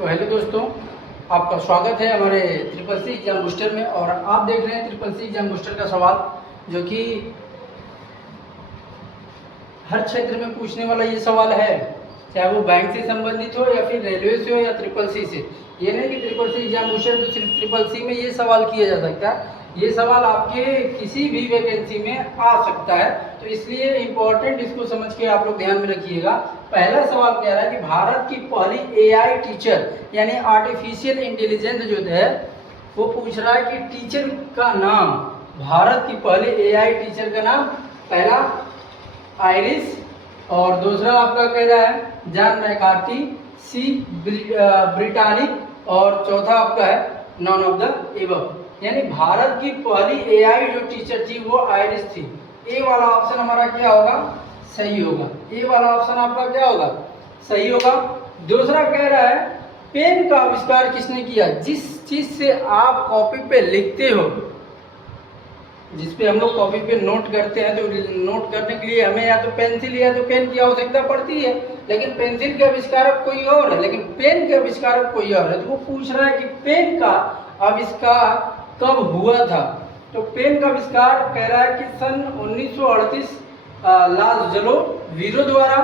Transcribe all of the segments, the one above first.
तो हेलो दोस्तों, आपका स्वागत है हमारे ट्रिपल सी एग्जाम बूस्टर में। और आप देख रहे हैं ट्रिपल सी एग्जाम बूस्टर का सवाल, जो कि हर क्षेत्र में पूछने वाला ये सवाल है, चाहे वो बैंक से संबंधित हो या फिर रेलवे से हो या ट्रिपल सी से। ये नहीं कि ट्रिपल सी एग्जाम बूस्टर तो सिर्फ ट्रिपल सी में ये सवाल किया जा सकता है, ये सवाल आपके किसी भी वैकेंसी में आ सकता है। तो इसलिए इम्पोर्टेंट इसको समझ के आप लोग ध्यान में रखिएगा। पहला सवाल कह रहा है कि भारत की पहली एआई टीचर यानी आर्टिफिशियल इंटेलिजेंस जो है वो पूछ रहा है कि टीचर का नाम, भारत की पहले एआई टीचर का नाम, पहला आयरिस और दूसरा आपका कह रहा है जॉन मैकार्थी, सी ब्रिटानिक और चौथा आपका है नॉन ऑफ द एबव। यानी भारत की पहली एआई जो टीचर थी वो आयरिस थी। ए वाला ऑप्शन हमारा क्या होगा? सही होगा। ए वाला ऑप्शन आपका क्या होगा? सही होगा। दूसरा कह रहा है पेन का आविष्कार किसने किया? जिस चीज से आप कॉपी पे लिखते हो, जिस पे हम लोग कॉपी पे नोट करते हैं, तो नोट करने के लिए हमें या तो पेंसिल या तो पेन की आवश्यकता पड़ती है, लेकिन पेंसिल के आविष्कारक कोई और है, लेकिन पेन के आविष्कारक कोई और है। तो वो पूछ रहा है कि पेन का आविष्कार कब हुआ था? तो पेन का आविष्कार कह रहा है कि सन 1938 लास जलो वीरो द्वारा,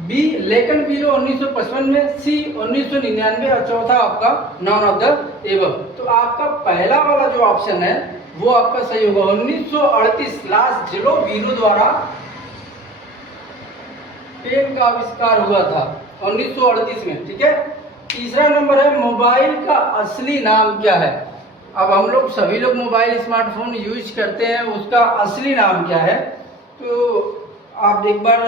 बी लेकन वीरो 1955 में, सी 1999 और चौथा आपका नॉन ऑफ द एबव। तो आपका पहला वाला जो ऑप्शन है वो आपका सही होगा। 1938 लास जलो वीरो द्वारा पेन का आविष्कार हुआ था 1938 में। ठीक है। तीसरा नंबर है मोबाइल का असली नाम क्या है? अब हम लोग सभी लोग मोबाइल स्मार्टफोन यूज करते हैं, उसका असली नाम क्या है? तो आप एक बार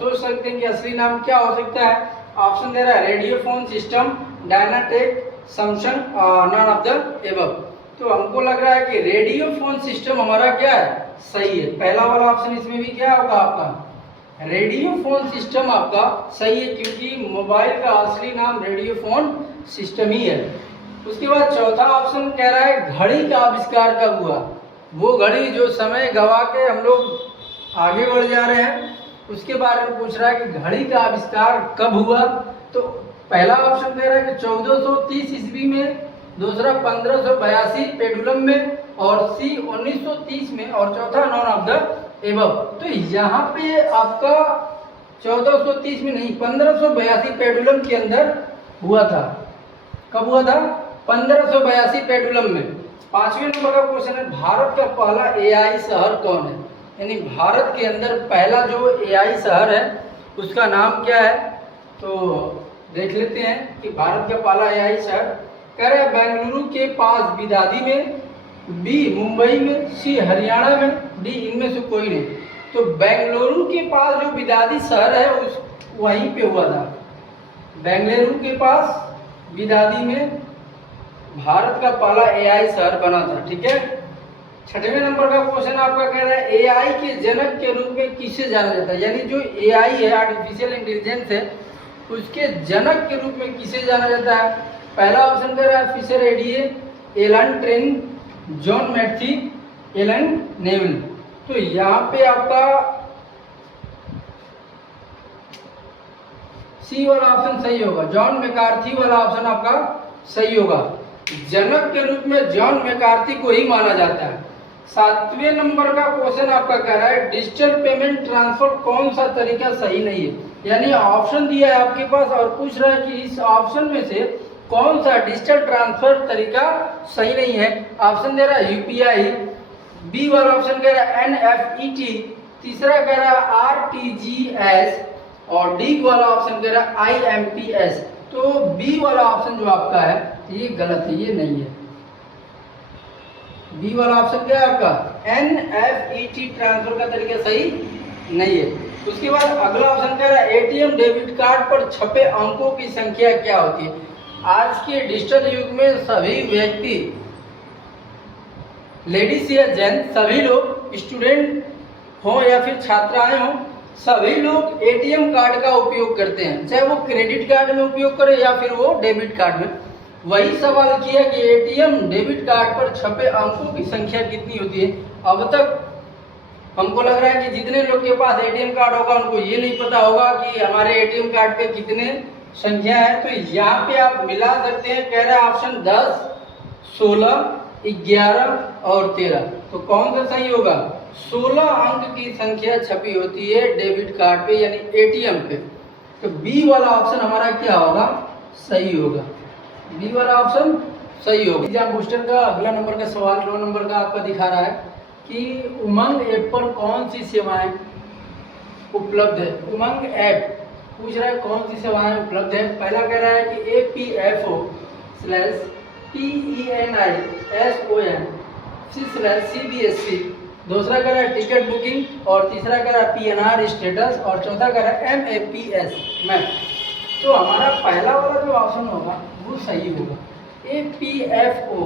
सोच सकते हैं कि असली नाम क्या हो सकता है। ऑप्शन दे रहा है radio phone system, Dynatech, Samsung, none of the above. तो हमको लग रहा है कि रेडियो फोन सिस्टम हमारा क्या है? सही है। पहला वाला ऑप्शन इसमें भी क्या होगा आपका? रेडियो फोन सिस्टम आपका सही है, क्योंकि मोबाइल का असली नाम रेडियो फोन सिस्टम ही है। उसके बाद चौथा ऑप्शन कह रहा है घड़ी का आविष्कार कब हुआ? वो घड़ी जो समय गवा के हम लोग आगे बढ़ जा रहे हैं, उसके बारे में पूछ रहा है कि घड़ी का आविष्कार कब हुआ? तो पहला ऑप्शन कह रहा है कि 1430 ईस्वी में, दूसरा 1582 पेंडुलम में, और सी 1930 में, और चौथा नॉन ऑफ द एबव। तो यहाँ पे आपका 1430 में नहीं, 1582 पेंडुलम के अंदर हुआ था। कब हुआ था? 1582 पेंडुलम में। पांचवें नंबर का क्वेश्चन है भारत का पहला एआई शहर कौन है? यानी भारत के अंदर पहला जो एआई शहर है उसका नाम क्या है? तो देख लेते हैं कि भारत का पहला एआई शहर कह रहे हैं बेंगलुरु के पास बिदादी में, बी मुंबई में, सी हरियाणा में, डी इनमें से कोई नहीं। तो बेंगलुरु के पास जो बिदादी शहर है उस वहीं पे हुआ था। बेंगलुरु के पास बिदादी में भारत का पहला एआई शहर बना था। ठीक है। छठवें नंबर का क्वेश्चन आपका कह रहा है एआई के जनक के रूप में किसे जाना जाता है? यानी जो एआई है, आर्टिफिशियल इंटेलिजेंस है, उसके जनक के रूप में किसे जाना जाता है? पहला ऑप्शन कह रहा है Fisher ADA, Alan Train, John Mathy, Alan Neville. तो यहाँ पे आपका सी वाला ऑप्शन सही होगा, जॉन मैकार्थी वाला ऑप्शन आपका सही होगा। जनक के रूप में जॉन मैकार्थी को ही माना जाता है। सातवें नंबर का क्वेश्चन आपका कह रहा है डिजिटल पेमेंट ट्रांसफर कौन सा तरीका सही नहीं है? यानी ऑप्शन दिया है आपके पास और पूछ रहा है कि इस ऑप्शन में से कौन सा डिजिटल ट्रांसफर तरीका सही नहीं है? ऑप्शन दे रहा है यूपीआई, बी वाला ऑप्शन कह रहा है एनएफईटी, तीसरा कह रहा है आरटीजीएस, और डी वाला ऑप्शन कह रहा है आईएमपीएस। तो बी वाला ऑप्शन जो आपका है ये गलत है, ये नहीं है। बी वाला ऑप्शन क्या है आपका? एनएफईटी ट्रांसफर का तरीका सही नहीं है। उसके बाद अगला ऑप्शन कह रहा है एटीएम डेबिट कार्ड पर छपे अंकों की संख्या क्या होती है? आज के डिजिटल युग में सभी व्यक्ति, लेडीज या जेंट्स, सभी लोग, स्टूडेंट हो या फिर छात्राएं हो, सभी लोग एटीएम कार्ड का उपयोग करते हैं, चाहे वो क्रेडिट कार्ड में उपयोग करें या फिर वो डेबिट कार्ड में। वही सवाल किया कि एटीएम डेबिट कार्ड पर छपे अंकों की संख्या कितनी होती है? अब तक हमको लग रहा है कि जितने लोग के पास एटीएम कार्ड होगा उनको ये नहीं पता होगा कि हमारे एटीएम कार्ड पे कितने संख्या है, तो यहाँ पे आप मिला सकते हैं। कह रहा है ऑप्शन 10, 16, 11 और 13। तो कौन सा सही होगा? 16 अंक की संख्या छपी होती है डेबिट कार्ड पे यानी एटीएम पे। तो बी वाला ऑप्शन हमारा क्या होगा? सही होगा। बी वाला ऑप्शन सही होगा। एग्जाम बूस्टर का अगला नंबर का सवाल 9 नंबर का आपका दिखा रहा है कि उमंग ऐप पर कौन सी सेवाएं उपलब्ध है। उमंग ऐप पूछ रहा है कौन सी सेवाएं उपलब्ध है। पहला कह रहा है कि APFO/PENISON/CBSC, दूसरा कह रहा है टिकट बुकिंग, और तीसरा कह रहा है PNR स्टेटस, और चौथा कह रहा है MAPS मैप। तो हमारा पहला वाला जो ऑप्शन होगा वो सही होगा। APFO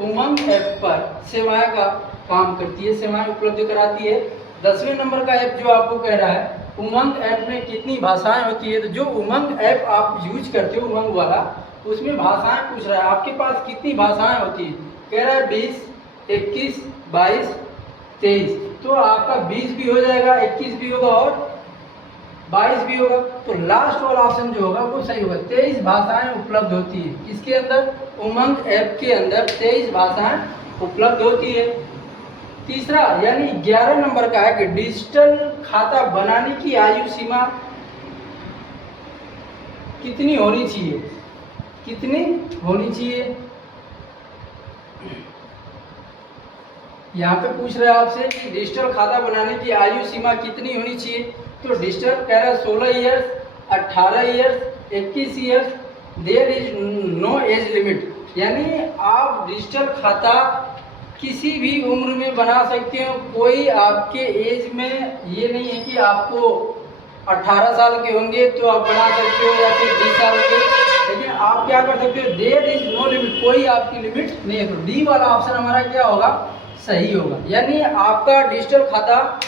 उमंग ऐप पर सेवाएं का काम करती है, सेवाएं उपलब्ध कराती है। 10वें नंबर का ऐप जो आपको कह रहा है उमंग ऐप में कितनी भाषाएं होती है। तो जो उमंग ऐप आप यूज करते हो उमंग वाला, उसमें भाषाएं पूछ रहा है आपके पास कितनी भाषाएं होती है। कह रहा है 20, 21, 22, 23। तो आपका 20 भी हो जाएगा, 21 भी होगा और 22 भी होगा। तो लास्ट वाला ऑप्शन जो होगा वो सही होगा। 23 भाषाएं उपलब्ध होती है। किसके अंदर? उमंग ऐप के अंदर 23 भाषाएं उपलब्ध होती है। तीसरा यानी 11 नंबर का है कि डिजिटल खाता बनाने की आयु सीमा कितनी होनी चाहिए। कितनी होनी चाहिए यहाँ पे पूछ रहे हैं आपसे कि डिजिटल खाता बनाने की आयु सीमा कितनी होनी चाहिए। तो डिजिटल कह रहा है 16 years, 18 years, 21 years. There is no age limit, यानी आप डिजिटल खाता किसी भी उम्र में बना सकते हो। कोई आपके एज में ये नहीं है कि आपको 18 साल के होंगे तो आप बना सकते हो या फिर 20 साल के, लेकिन आप क्या कर सकते हो? देयर इज नो लिमिट, कोई आपकी लिमिट नहीं है। तो डी वाला ऑप्शन हमारा क्या होगा? सही होगा। यानी आपका डिजिटल खाता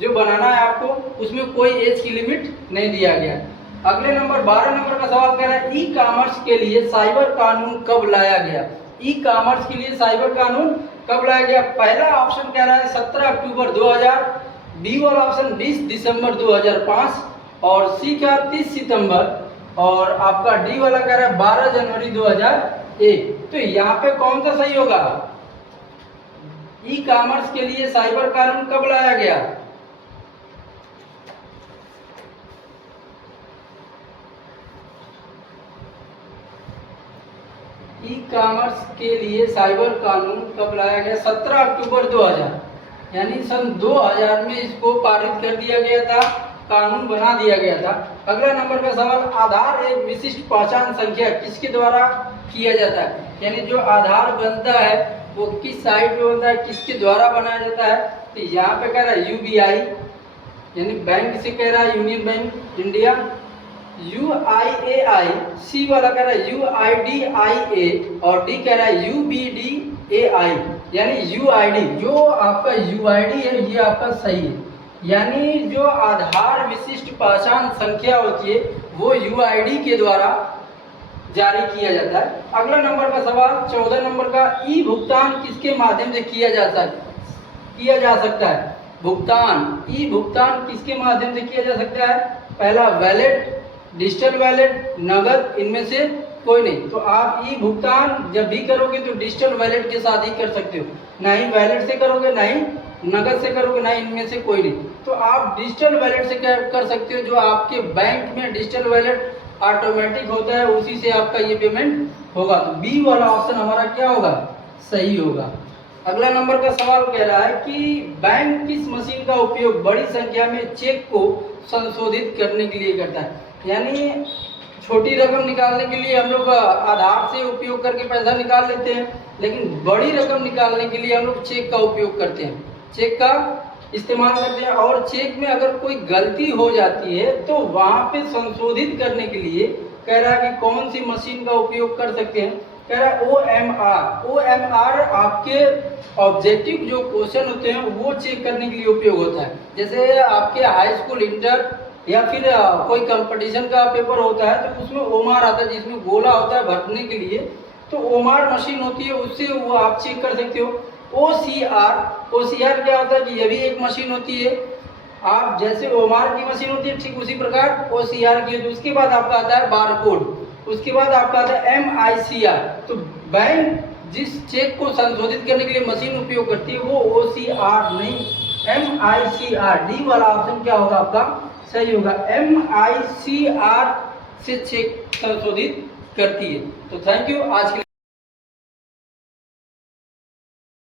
जो बनाना है आपको, उसमें कोई एज की लिमिट नहीं दिया गया। अगले नंबर 12 नंबर का सवाल कह रहा है ई कॉमर्स के लिए साइबर कानून कब लाया गया। ई कॉमर्स के लिए साइबर कानून कब लाया गया? पहला ऑप्शन कह रहा है 17 अक्टूबर 2000, बी वाला ऑप्शन 20 दिसंबर 2005, और सी का 30 सितंबर, और आपका डी वाला कह रहा है 12 जनवरी 2001। तो यहाँ पे कौन सा सही होगा? ई कॉमर्स के लिए साइबर कानून कब लाया गया? ई कॉमर्स के लिए साइबर कानून कब लाया गया? 17 अक्टूबर 2000, यानी सन 2000 में इसको पारित कर दिया गया था, कानून बना दिया गया था। अगला नंबर का सवाल, आधार एक विशिष्ट पहचान संख्या किसके द्वारा किया जाता है। यानी जो आधार बनता है वो किस साइट पे बनता है, किसके द्वारा बनाया जाता है। तो यहाँ पे कह रहा है UBI, यानी बैंक से कह रहा है यूनियन बैंक इंडिया, UIAI, सी वाला कह रहा है UIDIA, और डी कह रहा है UBDAI, यानी UID। जो आपका UID है ये आपका सही है, यानी जो आधार विशिष्ट पहचान संख्या होती है वो UID के द्वारा जारी किया जाता है। अगला नंबर का सवाल 14 नंबर का, ई भुगतान किसके माध्यम से किया जा सकता है। भुगतान, ई भुगतान किसके माध्यम से किया जा सकता है? पहला वैलेट, डिजिटल वैलेट, नगद, इनमें से कोई नहीं। तो आप ई भुगतान जब भी करोगे तो डिजिटल वैलेट के साथ ही कर सकते हो, ना ही वैलेट से करोगे ना ही नगद से करोगे, ना इनमें से कोई नहीं। तो आप डिजिटल वैलेट से कर सकते हो, जो आपके बैंक में डिजिटल वैलेट ऑटोमेटिक होता है, उसी से आपका ये पेमेंट होगा। तो बी वाला ऑप्शन हमारा क्या होगा? सही होगा। अगला नंबर का सवाल कह रहा है कि बैंक किस मशीन का उपयोग बड़ी संख्या में चेक को संशोधित करने के लिए करता है। यानी छोटी रकम निकालने के लिए हम लोग आधार से उपयोग करके पैसा निकाल लेते हैं, लेकिन बड़ी रकम निकालने के लिए हम लोग चेक का उपयोग करते हैं, चेक का इस्तेमाल करते हैं। और चेक में अगर कोई गलती हो जाती है तो वहाँ पे संशोधित करने के लिए कह रहा है कि कौन सी मशीन का उपयोग कर सकते हैं। कह रहा है OMR आपके ऑब्जेक्टिव जो क्वेश्चन होते हैं वो चेक करने के लिए उपयोग होता है। जैसे आपके हाई स्कूल, इंटर या फिर कोई कंपटीशन का पेपर होता है तो उसमें ओमार आता है, जिसमें गोला होता है भरने के लिए, तो ओमार मशीन होती है, उससे वो आप चेक कर सकते हो। OCR क्या होता है कि ये भी एक मशीन होती है, आप जैसे ओमार की मशीन होती है ठीक उसी प्रकार OCR की होती है। उसके बाद आपका आता है बार कोड, उसके बाद आपका आता है MICR। तो बैंक जिस चेक को संशोधित करने के लिए मशीन उपयोग करती है वो OCR नहीं, MICR। डी वाला ऑप्शन क्या होगा आपका सही होगा, MICR से चेक संशोधित करती है। तो थैंक यू आज के